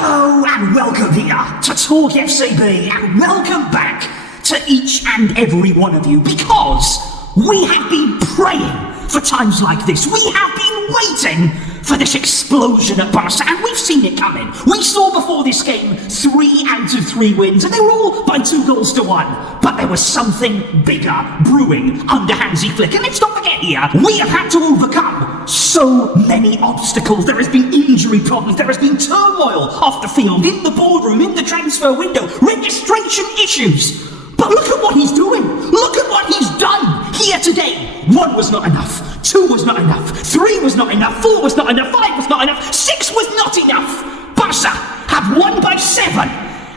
Hello and welcome here to Talk FCB, and welcome back to each and every one of you, because we have been praying for times like this. We have been waiting for this explosion at Barca, and we've seen it coming. We saw before this game 3 out of 3 wins, and they were all by 2-1. But there was something bigger brewing under Hansi Flick. And let's not forget here, we have had to overcome so many obstacles. There has been injury problems, there has been turmoil off the field, in the boardroom, in the transfer window, registration issues. But look at what he's doing. Look at what he's done here today. 1 was not enough. 2 was not enough. 3 was not enough. 4 was not enough. 5 was not enough. 6 was not enough. Barca have won by 7.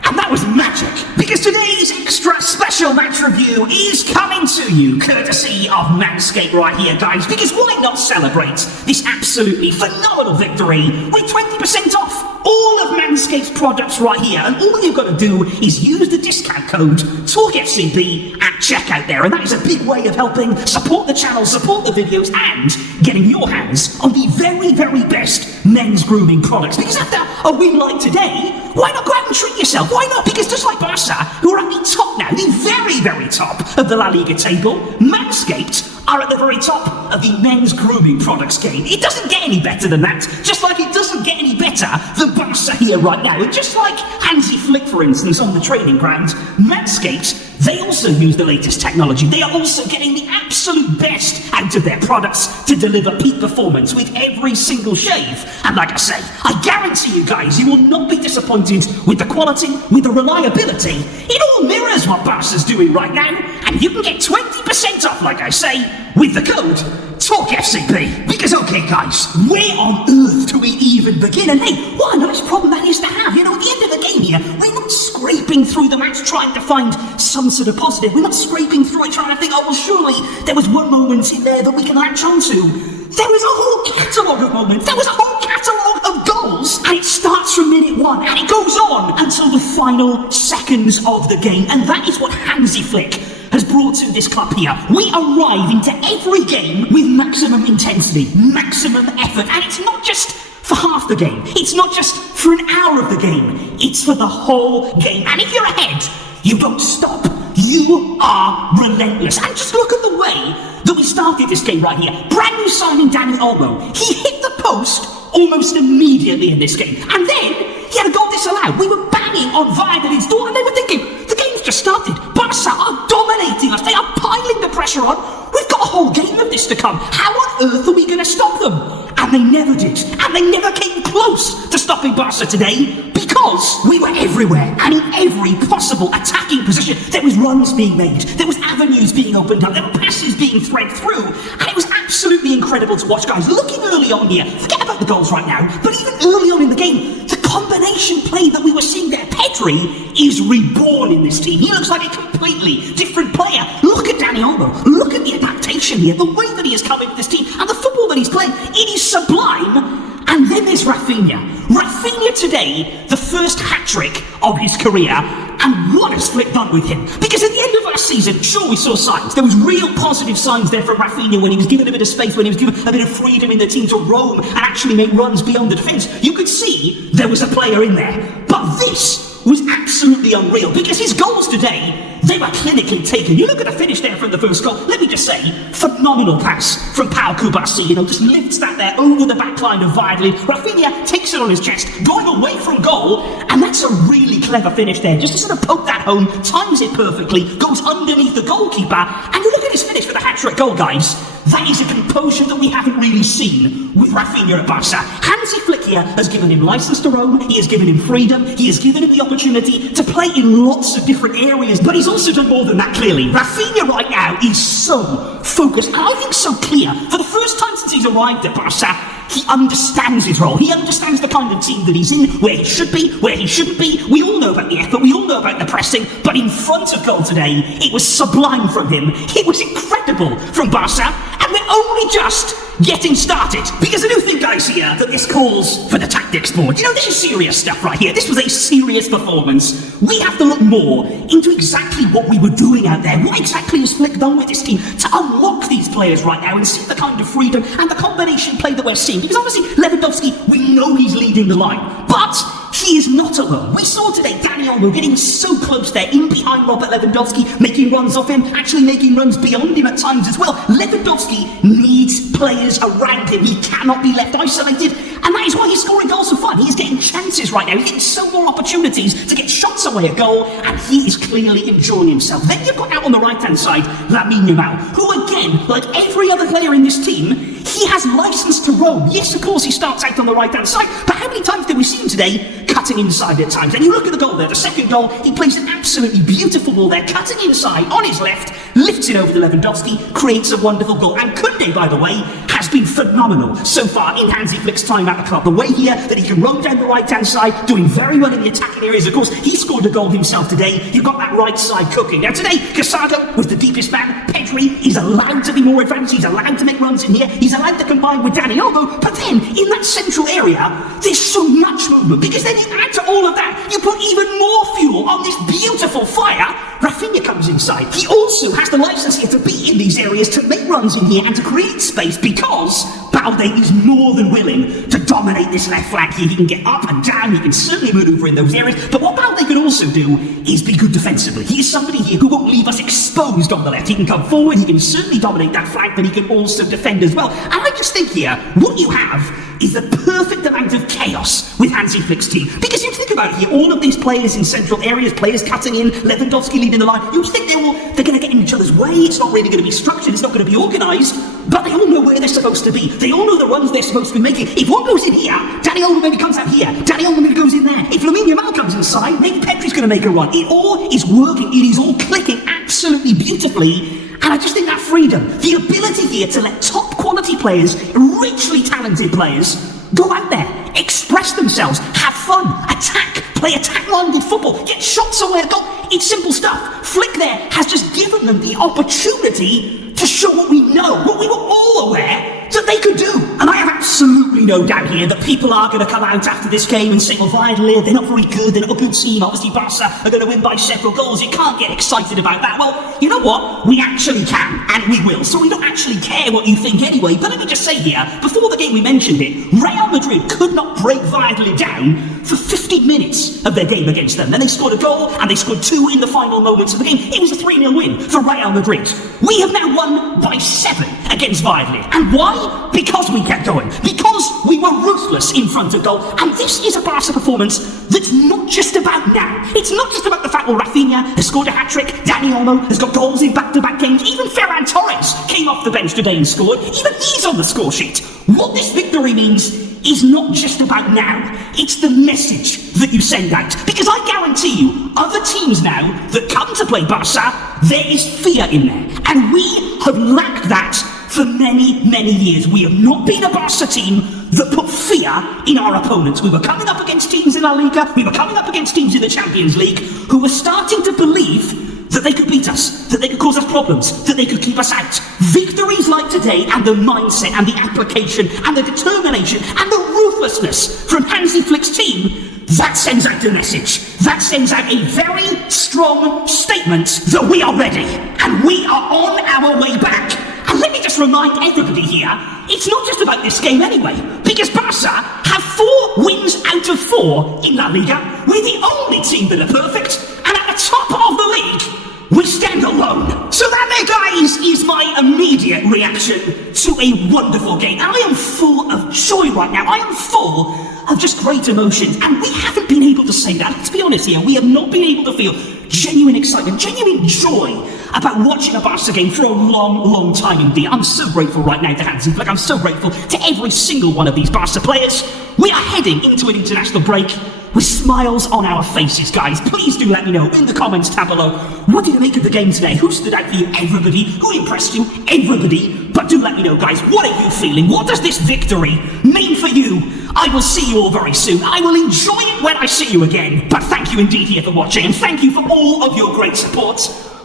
And that was magic, because today's extra special match review is coming to you courtesy of Manscaped right here, guys, because why not celebrate this absolutely phenomenal victory with 20% off all of Manscaped's products right here? And all you've got to do is use the discount code TALKFCB at checkout there, and that is a big way of helping support the channel, support the videos, and getting your hands on the very, very best men's grooming products. Because after a win like today, why not go out and treat yourself? Why not? Because just like Barca, who are at the top now, the very, very top of the La Liga table, Manscaped are at the very top of the men's grooming products game. It doesn't get any better than that, just like it doesn't get any better than Barca here right now. And just like Hansi Flick, for instance, on the training ground, Manscaped, they also use the latest technology. They are also getting the absolute best out of their products to deliver peak performance with every single shave. And like I say, I guarantee you guys, you will not be disappointed with the quality, with the reliability. It all mirrors what Barca's doing right now, and you can get 20% off, like I say, with the code TALKFCB. Because, okay guys, where on earth do we even begin? And hey, what a nice problem that is to have. You know, at the end of the game here, we're not scraping through the match trying to find some sort of positive. We're not scraping through it trying to think, oh, well, surely there was one moment in there that we can latch onto. There was a whole catalogue of moments. There was a whole catalogue of goals. And it starts from minute 1 and it goes on until the final seconds of the game. And that is what Hansi Flick has brought to this club here. We arrive into every game with maximum intensity, maximum effort. And it's not just for half the game. It's not just for an hour of the game. It's for the whole game. And if you're ahead, you don't stop. You are relentless. And just look at the way that we started this game right here. Brand new signing Dani Olmo. He hit the post almost immediately in this game. And then he had a goal disallowed. We were banging on Valladolid's door and they were thinking, the game's just started. Barca are dominating us. They are piling the pressure on. We've got a whole game of this to come. How on earth are we going to stop them? And they never did. And they never came close to stopping Barca today, because we were everywhere and in every possible attacking position. There was runs being made, there was avenues being opened up, there were passes being thread through, and it was absolutely incredible to watch, guys. Looking early on here, forget about the goals right now, but even early on in the game, the combination play that we were seeing there, Pedri is reborn in this team. He looks like a completely different player. Look at Dani Olmo, look at the adaptation here, the way that he has come into this team, and the football that he's playing, it is sublime. And then there's Raphinha. Raphinha today, the first hat-trick of his career, and what has Flick done with him? Because at the end of last season, sure, we saw signs. There was real positive signs there from Raphinha when he was given a bit of space, when he was given a bit of freedom in the team to roam and actually make runs beyond the defence. You could see there was a player in there. But this was absolutely unreal, because his goals today, they were clinically taken. You look at the finish there from the first goal. Let me just say, phenomenal pass from Pau Kubasi. You know, just lifts that there over the back line of Valladolid. Raphinha takes it on his chest, going away from goal, and that's a really clever finish there. Just to sort of poke that home, times it perfectly, goes underneath the goalkeeper, and you look at his finish for the hat-trick goal, guys. That is a composure that we haven't really seen with Raphinha at Barca. Hansi Flick here has given him license to roam, he has given him freedom, he has given him the opportunity to play in lots of different areas, but he's also done more than that, clearly. Raphinha right now is so focused, and I think so clear. For the first time since he's arrived at Barca, he understands his role. He understands the kind of team that he's in, where he should be, where he shouldn't be. We all know about the effort, we all know about the pressing, but in front of goal today, it was sublime from him. It was incredible from Barca, and we're only just getting started. Because I do think, guys, here, that this calls for the tactics board. You know, this is serious stuff right here. This was a serious performance. We have to look more into exactly what we were doing out there. What exactly has Flick done with this team to unlock these players right now and see the kind of freedom and the combination play that we're seeing? Because obviously, Lewandowski, we know he's leading the line, but he is not alone. We saw today Dani Olmo getting so close there, in behind Robert Lewandowski, making runs off him, actually making runs beyond him at times as well. Lewandowski needs players around him. He cannot be left isolated, and that is why he's scoring goals for fun. He's getting chances right now. He's getting so more opportunities to get shots away at goal, and he is clearly enjoying himself. Then you've got out on the right-hand side, Raphinha, who again, like every other player in this team, he has license to roam. Yes, of course, he starts out on the right-hand side, but how many times did we see him today cutting inside at times? And you look at the goal there, the second goal, he plays an absolutely beautiful ball there, cutting inside on his left, lifts it over to Lewandowski, creates a wonderful goal. And Koundé, by the way, has been phenomenal so far in Hansi Flick's time at the club. The way here that he can roam down the right-hand side, doing very well in the attacking areas. Of course, he scored a goal himself today. You've got that right side cooking. Now today, Casado was the deepest man. Pedri is allowed to be more advanced. He's allowed to make runs in here. He's allowed to combine with Dani Olmo. But then, in that central area, there's so much movement. Because then you add to all of that, you put even more fuel on this beautiful fire. Raphinha comes inside. He also has the license here to be in these areas, to make runs in here and to create space, because Valladolid is more than willing to dominate this left flank here. He can get up and down, he can certainly manoeuvre in those areas, but what Valladolid can also do is be good defensively. He is somebody here who won't leave us exposed on the left. He can come forward, he can certainly dominate that flank, but he can also defend as well. And I just think here, what you have is the perfect amount of chaos with Hansi Flick's team. Because you think about it here, all of these players in central areas, players cutting in, Lewandowski leading the line, you think they're going to get in each other's way. It's not really going to be structured, it's not going to be organised, but they all know where they're supposed to be. They all know the runs they're supposed to be making. If one goes in here, Dani Olmo maybe comes out here, Dani Olmo maybe goes in there. If Lamine comes inside, maybe Pedri's going to make a run. It all is working, it is all clicking absolutely beautifully. And I just think that freedom, the ability here to let top quality players, richly talented players, go out there, express themselves, have fun, attack, play attack-minded football, get shots away at goal. It's simple stuff. Flick there has just given them the opportunity to show what we know, what we were all aware that they could do. And I have absolutely no doubt here that people are going to come out after this game and say, well, Valladolid, they're not very good, they're not a good team. Obviously, Barça are going to win by several goals. You can't get excited about that. Well, you know what? We actually can, and we will. So we don't actually care what you think anyway. But let me just say here, before the game we mentioned it, Real Madrid could not break Valladolid down for 50 minutes of their game against them. Then they scored a goal, and they scored two in the final moments of the game. It was a 3-0 win for Real Madrid. We have now won by 7 against Valladolid. And why? Because we kept going. Because we were ruthless in front of goal. And this is a Barca performance that's not just about now. It's not just about the fact that Raphinha has scored a hat-trick, Dani Olmo has got goals in back-to-back games, even Ferran Torres came off the bench today and scored. Even he's on the score sheet. What this victory means is not just about now. It's the message that you send out. Because I guarantee you, other teams now that come to play Barca, there is fear in there. And we have lacked that for many, many years. We have not been a Barca team that put fear in our opponents. We were coming up against teams in La Liga, we were coming up against teams in the Champions League who were starting to believe that they could beat us, that they could cause us problems, that they could keep us out. Victories like today, and the mindset, and the application, and the determination, and the ruthlessness from Hansi Flick's team, that sends out a message. That sends out a very strong statement that we are ready, and we are on our way back. And let me just remind everybody here, it's not just about this game anyway, because Barca have 4 wins out of 4 in La Liga. We're the only team that are perfect, and at the top of the league, we stand alone. So that there, guys, is my immediate reaction to a wonderful game. And I am full of joy right now. I am full of just great emotions. And we haven't been able to say that. Let's be honest here. We have not been able to feel genuine excitement, genuine joy about watching a Barca game for a long, long time indeed. I'm so grateful right now to Hansi Flick. I'm so grateful to every single one of these Barca players. We are heading into an international break with smiles on our faces, guys. Please do let me know in the comments tab below. What did you make of the game today? Who stood out for you? Everybody. Who impressed you? Everybody. But do let me know, guys. What are you feeling? What does this victory mean for you? I will see you all very soon. I will enjoy it when I see you again. But thank you indeed here for watching, and thank you for all of your great support.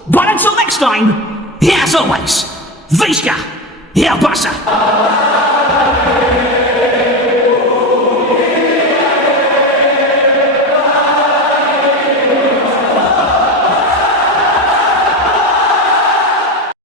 But until next time, as always, Visca, Barça.